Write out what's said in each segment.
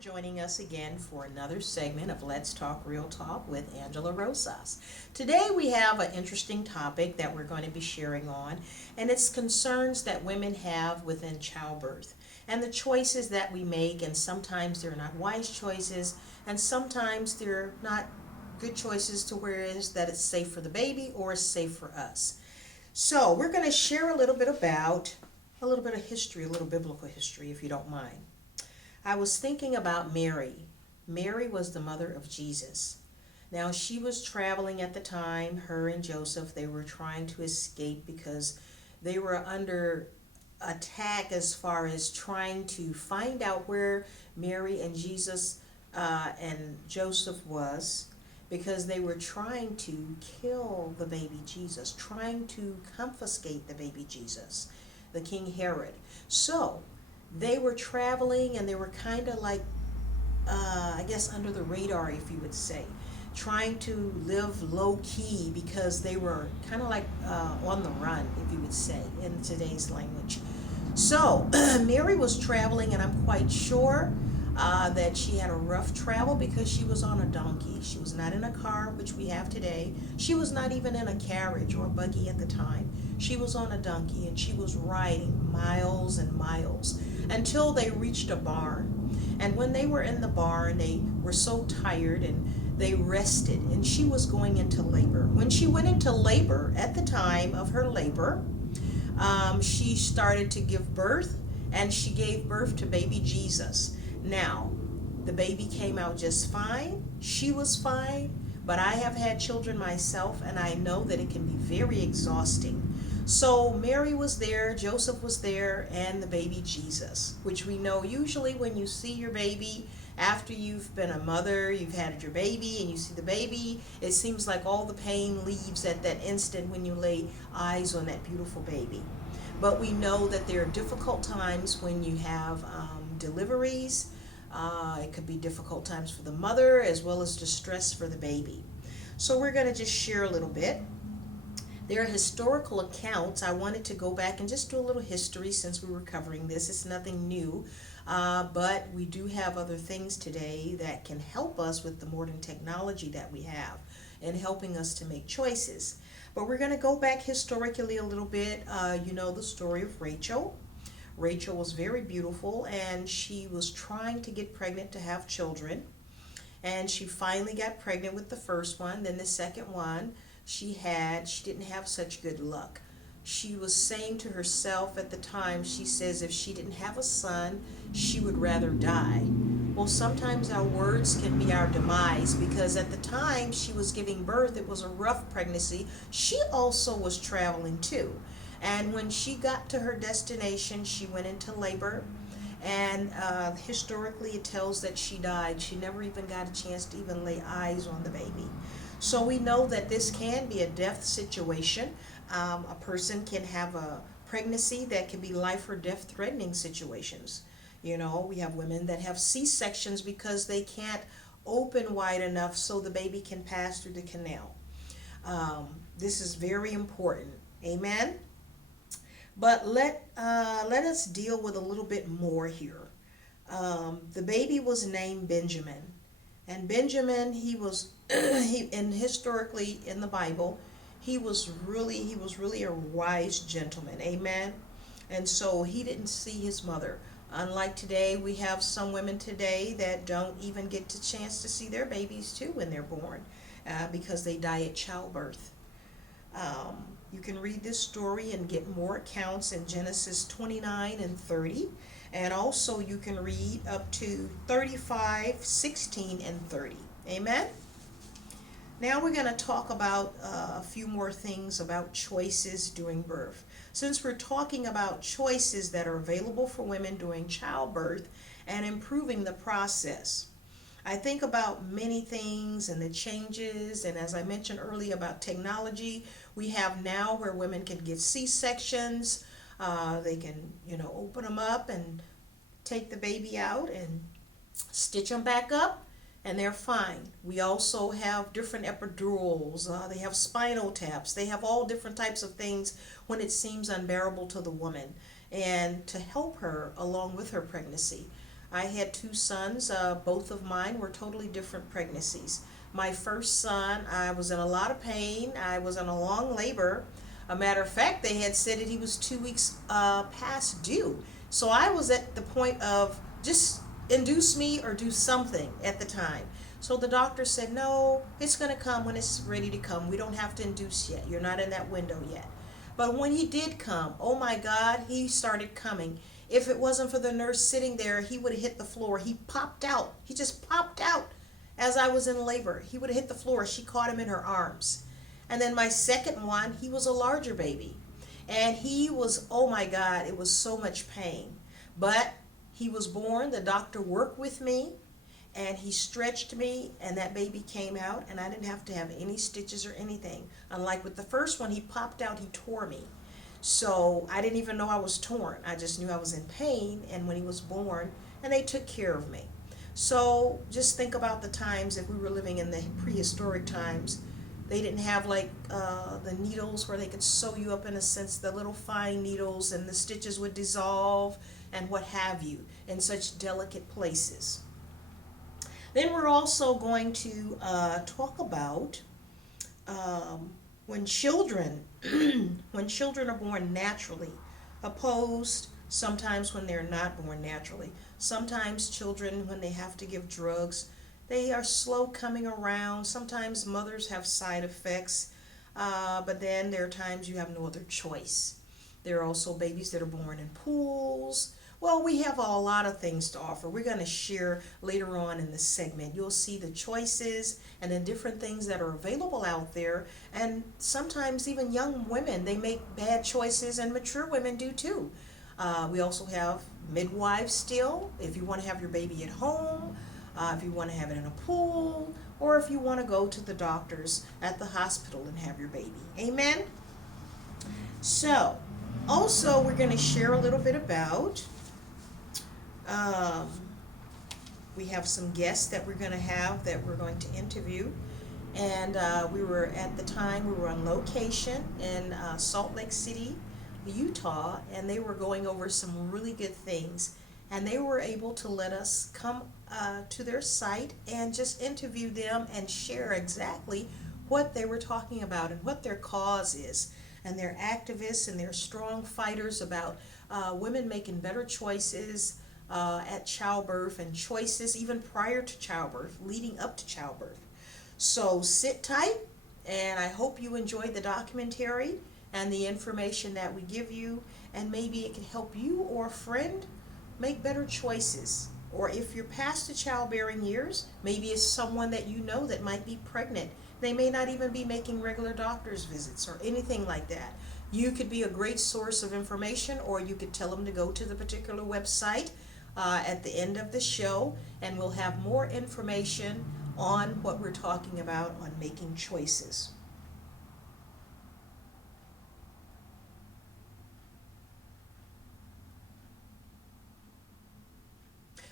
joining us again for another segment of Let's Talk Real Talk with Angela Rosas. Today we have an interesting topic that we're going to be sharing on, and it's concerns that women have within childbirth and the choices that we make, and sometimes they're not wise choices, and sometimes they're not good choices to where it is that it's safe for the baby or it's safe for us. So we're going to share a little bit about a little bit of history, a little biblical history, if you don't mind. I was thinking about Mary. Mary was the mother of Jesus. Now, she was traveling at the time, her and Joseph, they were trying to escape because they were under attack as far as trying to find out where Mary and Jesus and Joseph was, because they were trying to kill the baby Jesus, trying to confiscate the baby Jesus, the King Herod. So they were traveling and they were kind of like, I guess, under the radar, if you would say, trying to live low key because they were kind of like on the run, if you would say, in today's language. So Mary was traveling, and I'm quite sure that she had a rough travel because she was on a donkey. She was not in a car, which we have today. She was not even in a carriage or a buggy at the time. She was on a donkey, and she was riding miles and miles until they reached a barn. And when they were in the barn, they were so tired and they rested, and she was going into labor. When she went into labor, at the time of her labor, she started to give birth, and she gave birth to baby Jesus. Now, the baby came out just fine. She was fine, but I have had children myself, and I know that it can be very exhausting. So Mary was there, Joseph was there, and the baby Jesus, which we know usually when you see your baby after you've been a mother, you've had your baby, and you see the baby, it seems like all the pain leaves at that instant when you lay eyes on that beautiful baby. But we know that there are difficult times when you have deliveries. It could be difficult times for the mother as well as distress for the baby. So we're going to just share a little bit. There are historical accounts. I wanted to go back and just do a little history since we were covering this. It's nothing new, but we do have other things today that can help us with the modern technology that we have and helping us to make choices. But we're going to go back historically a little bit. You know the story of Rachel. Rachel was very beautiful, and she was trying to get pregnant to have children. And she finally got pregnant with the first one. Then the second one she didn't have such good luck. She was saying to herself at the time, she says if she didn't have a son, she would rather die. Well, sometimes our words can be our demise, because at the time she was giving birth, it was a rough pregnancy. She also was traveling too. And when she got to her destination, she went into labor. And historically, it tells that she died. She never even got a chance to even lay eyes on the baby. So we know that this can be a death situation. A person can have a pregnancy that can be life or death threatening situations. You know, we have women that have C-sections because they can't open wide enough so the baby can pass through the canal. This is very important. Amen. But let us deal with a little bit more here. The baby was named Benjamin, and Benjamin, he was and historically in the Bible, he was really a wise gentleman. Amen. And so he didn't see his mother. Unlike today, we have some women today that don't even get the chance to see their babies too when they're born, because they die at childbirth. You can read this story and get more accounts in Genesis 29 and 30. And also you can read up to 35, 16, and 30. Amen? Now we're going to talk about a few more things about choices during birth. Since we're talking about choices that are available for women during childbirth and improving the process, I think about many things and the changes, and as I mentioned earlier about technology, we have now where women can get C-sections. They can, open them up and take the baby out and stitch them back up, and they're fine. We also have different epidurals. They have spinal taps. They have all different types of things when it seems unbearable to the woman, and to help her along with her pregnancy. I had two sons. Both of mine were totally different pregnancies. My first son, I was in a lot of pain. I was in a long labor. A matter of fact, they had said that he was 2 weeks past due. So I was at the point of just induce me or do something at the time. So the doctor said, no, it's going to come when it's ready to come. We don't have to induce yet. You're not in that window yet. But when he did come, oh my God, he started coming. If it wasn't for the nurse sitting there, he would have hit the floor. He popped out. He just popped out as I was in labor. He would have hit the floor. She caught him in her arms. And then my second one, he was a larger baby. And he was, oh my God, it was so much pain. But he was born, the doctor worked with me, and he stretched me, and that baby came out, and I didn't have to have any stitches or anything. Unlike with the first one, he popped out, he tore me. So I didn't even know I was torn. I just knew I was in pain, and when he was born, and they took care of me. So just think about the times if we were living in the prehistoric times. They didn't have like the needles where they could sew you up, in a sense, the little fine needles, and the stitches would dissolve and what have you in such delicate places. Then we're also going to talk about when children when children are born naturally, opposed sometimes when they're not born naturally. Sometimes children, when they have to give drugs, they are slow coming around. Sometimes mothers have side effects, but then there are times you have no other choice. There are also babies that are born in pools. Well, we have a lot of things to offer. We're going to share later on in this segment. You'll see the choices and the different things that are available out there. And sometimes even young women, they make bad choices, and mature women do too. We also have midwives still, if you want to have your baby at home, if you want to have it in a pool, or if you want to go to the doctors at the hospital and have your baby. Amen? So, also we're going to share a little bit about um, we have some guests that we're going to have that we're going to interview. And we were at the time, we were on location in Salt Lake City, Utah, and they were going over some really good things. And they were able to let us come to their site and just interview them and share exactly what they were talking about and what their cause is. And they're activists and they're strong fighters about women making better choices at childbirth, and choices even prior to childbirth, leading up to childbirth. So sit tight, and I hope you enjoyed the documentary and the information that we give you, and maybe it can help you or a friend make better choices. Or if you're past the childbearing years, maybe it's someone that you know that might be pregnant. They may not even be making regular doctor's visits or anything like that. You could be a great source of information, or you could tell them to go to the particular website at the end of the show, and we'll have more information on what we're talking about on making choices.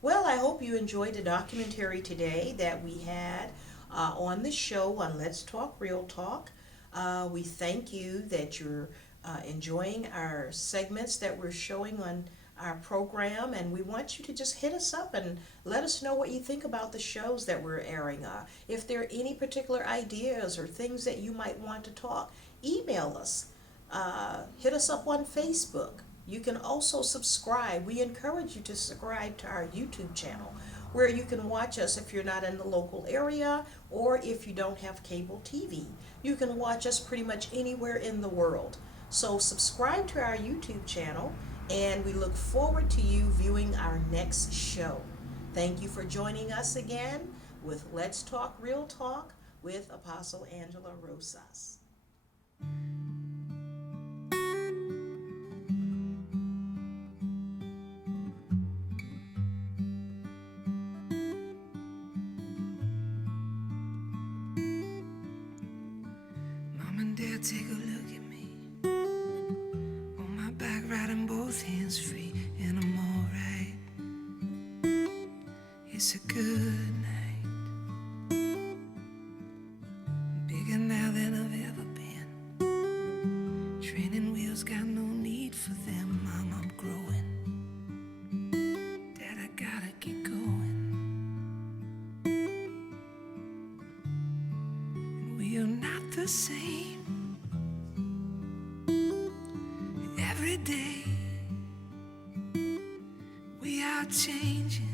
Well, I hope you enjoyed the documentary today that we had on the show on Let's Talk Real Talk. We thank you that you're enjoying our segments that we're showing on our program, and we want you to just hit us up and let us know what you think about the shows that we're airing. If there are any particular ideas or things that you might want to talk, email us. Hit us up on Facebook. You can also subscribe. We encourage you to subscribe to our YouTube channel, where you can watch us if you're not in the local area, or if you don't have cable TV. You can watch us pretty much anywhere in the world. So subscribe to our YouTube channel, and we look forward to you viewing our next show. Thank you for joining us again with Let's Talk Real Talk with Apostle Angela Rosas. Mom and Dad, take a look at me. On my back, riding both hands free, and I'm alright. It's a good night, bigger now than I've ever been. Training wheels got no need for them. Mom, I'm growing. Dad, I gotta get the same. Every day we are changing.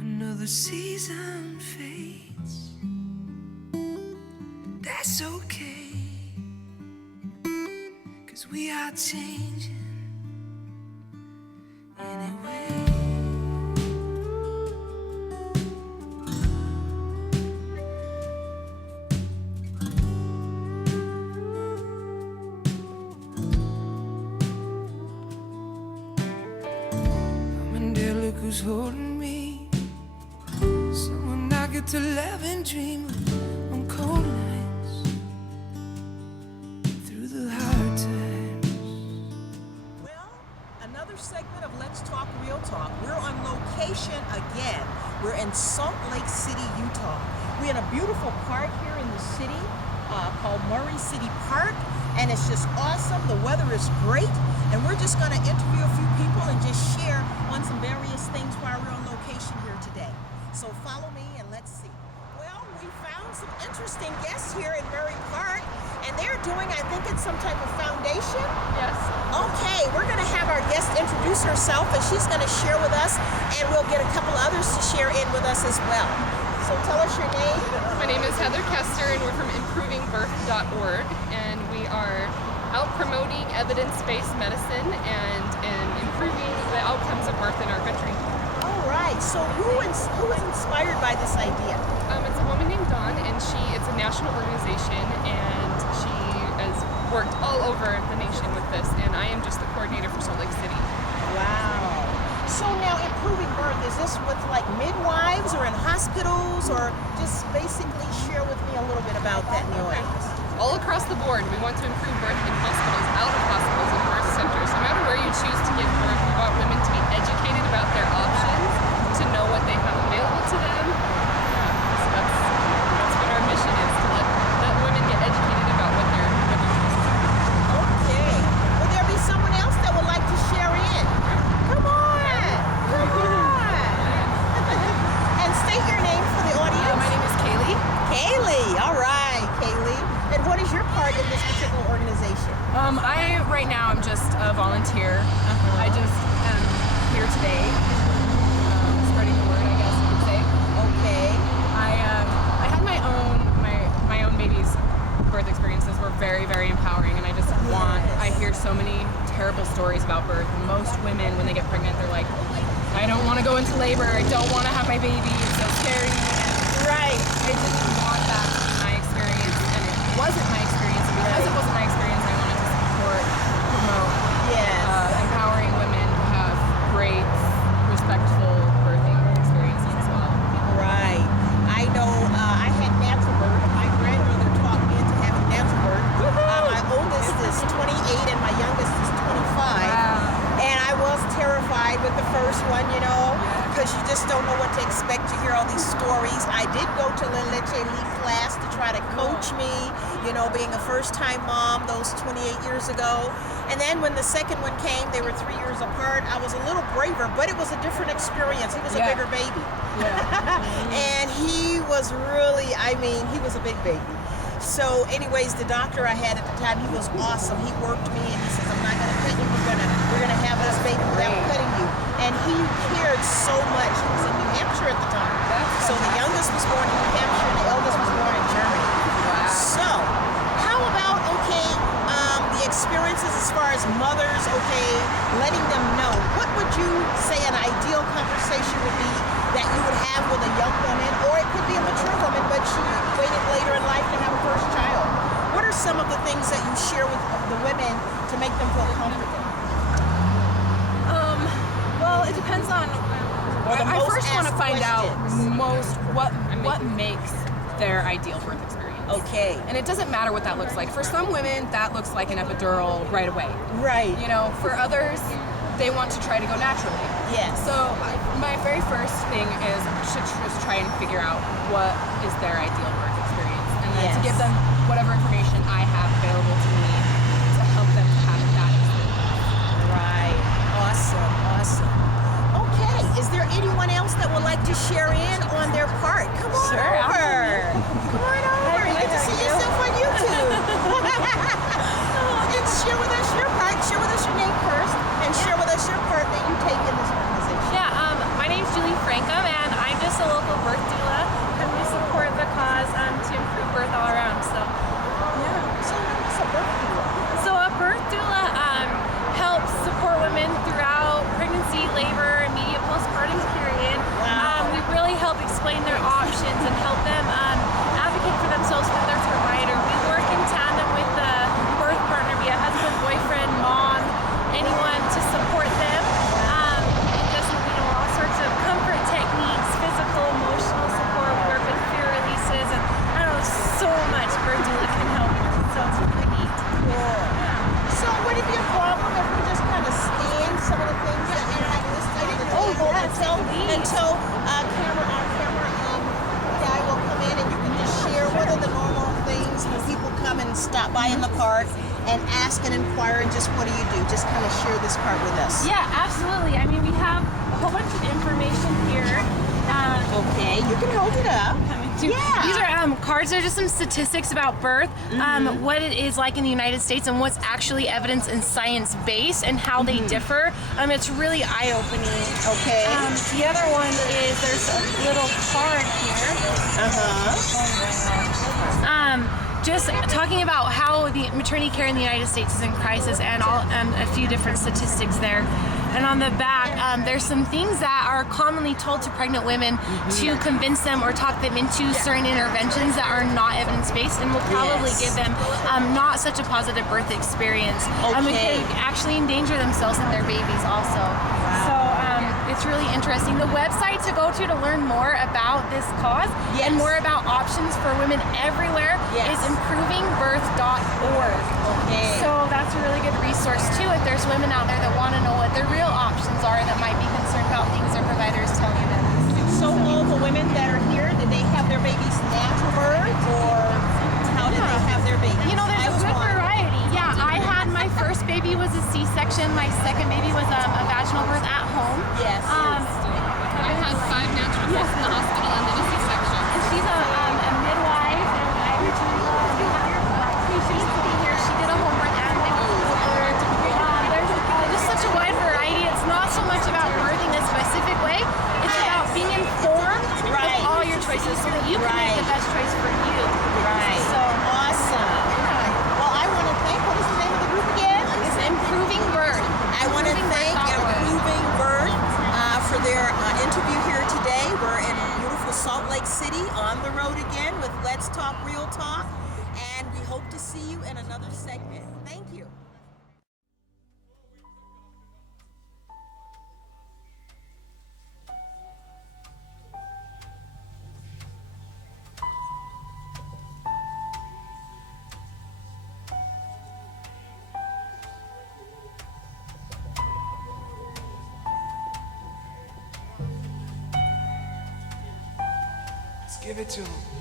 Another season fades. That's okay, 'cause we are changing anyway. Look who's holding me. Someone I get to love and dream of on cold nights, through the hard times. Well, another segment of Let's Talk Real Talk. We're on location again. We're in Salt Lake City, Utah. We're in a beautiful park here in the city called Murray City Park, and it's just awesome. The weather is great, and we're just going to interview a few people and just share on some various things while we're on location here today. So follow me and let's see. Well, we found some interesting guests here in Murray Park, and they're doing, I think it's some type of foundation. Yes. Okay, we're going to have our guest introduce herself, and she's going to share with us, and we'll get a couple others to share in with us as well. So tell us your name. My name is Heather Kester, and we're from improvingbirth.org, and we are out promoting evidence-based medicine and improving the outcomes of birth in our country. All right. So who is inspired by this idea? It's a woman named Dawn, and it's a national organization, and she has worked all over the nation with this, and I am just the coordinator for Salt Lake City. Wow. So now improving birth, is this with like midwives or in hospitals, or just basically share with me a little bit about that in the audience? All across the board, we want to improve birth in hospitals, out of hospitals, and birth centers. No matter where you choose to give birth, we want women to be educated about their options, to know what they have available to them. So that's what our mission is, to let women get educated about what their choices are. Okay. Would there be someone else that would like to share in? Come on. Come on. And state your name for the audience. My name is Kaylee. Kaylee. All right, Kaylee. And what is your part in this particular organization? Right now I'm just a volunteer. I just am here today, spreading the word, I guess you could say. Okay. I had my own baby's birth experiences were very, very empowering, and I just I hear so many terrible stories about birth. Most women, when they get pregnant, they're like, I don't want to go into labor, I don't want to have my baby, it's so scary. Right. I didn't want that to be my experience, and it wasn't my experience, and because it wasn't my experience, I wanted to support, promote, empowering women to have great, respectful birthing experiences as well. Right. I know I had natural birth. My grandmother taught me into having natural birth. My oldest is 28 and my youngest is 25. Wow. And I was terrified with the first one, because you just don't know what to expect. You hear all these stories. I did go to La Leche Leaf class to try to coach me, being a first-time mom those 28 years ago. And then when the second one came, they were 3 years apart. I was a little braver, but it was a different experience. He was a bigger baby. And he was really, he was a big baby. So anyways, the doctor I had at the time, he was awesome. He worked me and he says, I'm not going to cut you. We're gonna have this baby without cutting you. And he cared so much. He was in New Hampshire at the time. So the youngest was born in New Hampshire and the eldest was born in Germany. Wow. So how about, the experiences as far as mothers, letting them know, what would you say an ideal conversation would be that you would have with a young woman, or it could be a mature woman, but she waited later in life to have a first child? What are some of the things that you share with the women to make them feel comfortable? Well, it depends on. I first want to find out what makes their ideal birth experience. Okay. And it doesn't matter what that looks like. For some women, that looks like an epidural right away. Right. For others, they want to try to go naturally. Yes. So my very first thing is to just try and figure out what is their ideal birth experience, and then to give them whatever information I have available to me to help them to have that experience. Right. Awesome. Okay. Is there anyone else that would like to share in on their part? Come on. Sure, over. Until camera guy will come in and you can just share what are the normal things when people come and stop by in the park and ask and inquire and just what do you do? Just kind of share this part with us. Yeah, absolutely. I mean, we have a whole bunch of information here. Okay, you can hold it up. Yeah. These are cards. They're just some statistics about birth, what it is like in the United States, and what's actually evidence and science based, and how they differ. It's really eye opening. Okay. The other one is there's a little card here. Just talking about how the maternity care in the United States is in crisis, and a few different statistics there. And on the back, there's some things that are commonly told to pregnant women to convince them or talk them into certain interventions that are not evidence-based and will probably give them not such a positive birth experience. It could actually endanger themselves and their babies also. So it's really interesting. The website to go to learn more about this cause and more about options for women everywhere is improvingbirth.org. So that's a really good resource too if there's women out there that want to know what their real options are that might be concerned about things their providers tell you them. So all the women that are here, did they have their babies natural birth or how did they have their babies? You know, there's a good variety. Yeah, I had my first baby was a C-section. My second baby was a vaginal birth at home. Yes. I had 5 natural births in the hospital and then a C-section. And she's a midwife, and I originally she used to be here. She did a home birth and a there's just such a wide variety. It's not so much about birthing a specific way. It's about being informed of all your choices so that you can make the best choice for you. So awesome. Well, I want to thank, what is the name of the group again? It's Improving Birth. I want to thank Improving Birth for their interview here today. We're in beautiful Salt Lake City on the road again with Let's Talk Real Talk, and we hope to see you in another segment. Thank you. Let's give it to him.